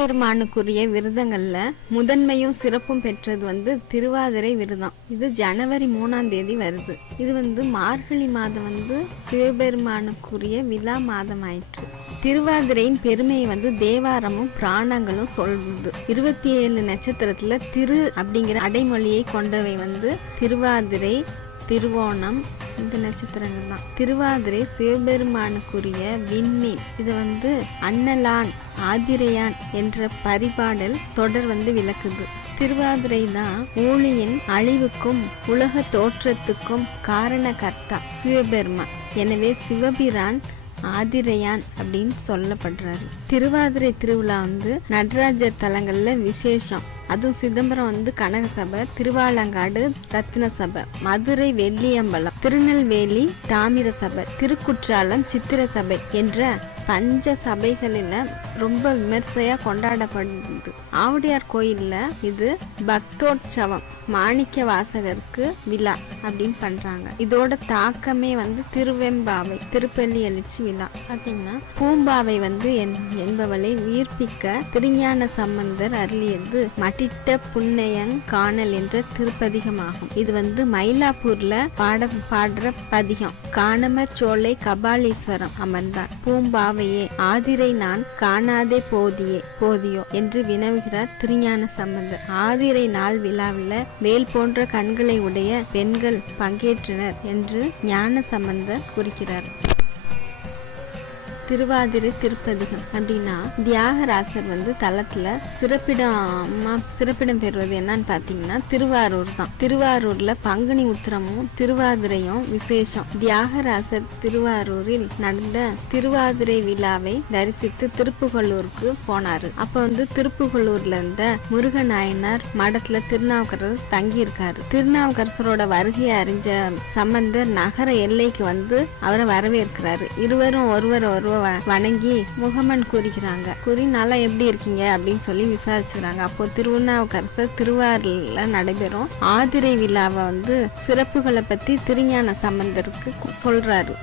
சிவபெருமானுக்குரிய விரதங்கள்ல முதன்மையும் சிறப்பும் பெற்றது திருவாதிரை விரதம். இது ஜனவரி 3ஆம் தேதி வருது. இது மார்கழி மாதம் சிவபெருமானுக்குரிய விழா மாதம் ஆயிற்று. திருவாதிரையின் பெருமையை தேவாரமும் பிராணங்களும் சொல்லுது. 27 நட்சத்திரத்துல திரு அப்படிங்கிற அடைமொழியை கொண்டவை திருவாதிரை, திருவோணம், இந்த நட்சத்திரங்கள் தான். திருவாதிரை சிவபெருமானுக்குரிய விண்மீன். இது அன்னலான், ஆதிரையான் என்ற பரிபாடல் தொடர் விளக்குது. திருவாதிரை தான் ஊழியின் அழிவுக்கும் உலக தோற்றத்துக்கும் காரணகர்த்தா சிவபெருமான். எனவே சிவபிரான் ஆதிரையான் அப்படின்னு சொல்லப்படுறாரு. திருவாதிரை திருவிழா நடராஜர் தலங்கள்ல விசேஷம். அதுவும் சிதம்பரம் கனக சபை, திருவாலங்காடு ரத்தின சபை, மதுரை வெள்ளியம்பலம், திருநெல்வேலி தாமிர சபை, திருக்குற்றாலம் சித்திர சபை என்ற பஞ்ச சபைகளில ரொம்ப விமர்சையா கொண்டாடப்படுது. ஆவுடையார் கோயில்ல இது பக்தோற்சவம், மாணிக்க வாசகருக்கு விழா அப்படின்னு பண்றாங்க. இதோட தாக்கமே திருவெம்பாவை, திருப்பள்ளி எழுச்சி விழா. பாத்தீங்கன்னா பூம்பாவை என்பவளை உயிர்ப்பிக்க திருஞான சம்பந்தர் அருளியது மட்டிட்ட புன்னையங் காணல் என்ற திருப்பதிகமாகும். இது மயிலாப்பூர்ல பாடுற பதிகம். காணமர் சோலை கபாலீஸ்வரம் அமர்ந்தார் பூம்பாவையே ஆதிரை நான் காணாதே போதியோ என்று வினவுகிறார் திருஞான சம்பந்தர். ஆதிரை நாள் விழாவில் வேல் போன்ற கண்களை உடைய பெண்கள் பங்கேற்றனர் என்று ஞான சம்பந்தர் குறிக்கிறார். திருவாதிரை திருப்பதிகம் அப்படின்னா தியாகராசர் தலத்துல சிறப்பிடம் பெறுவது என்னன்னு பாத்தீங்கன்னா திருவாரூர் தான். திருவாரூர்ல பங்குனி உத்திரமும் திருவாதிரையும் விசேஷம். தியாகராசர் திருவாரூரில் நடந்த திருவாதிரை விழாவை தரிசித்து திருப்புகலூருக்கு போனாரு. அப்ப திருப்புகலூர்ல இருந்த முருகநாயனார் மடத்துல திருநாவுக்கரசர் தங்கி இருக்காரு. திருநாவுக்கரசரோட வருகையை அறிஞ்ச சம்பந்தர் நகர எல்லைக்கு அவரை வரவேற்கிறாரு. இருவரும் ஒருவர் வணங்கி முகமன் கூறி நல்லா எப்படி இருக்கீங்க அப்படின்னு சொல்லி விசாரிச்சுக்கிறாங்க. அப்போ திருநாவுக்கரசர் திருவாரூர்ல நடைபெறும் ஆதிரை விழாவை சிறப்புகளை பத்தி திருஞான சம்பந்தருக்கு சொல்றாரு.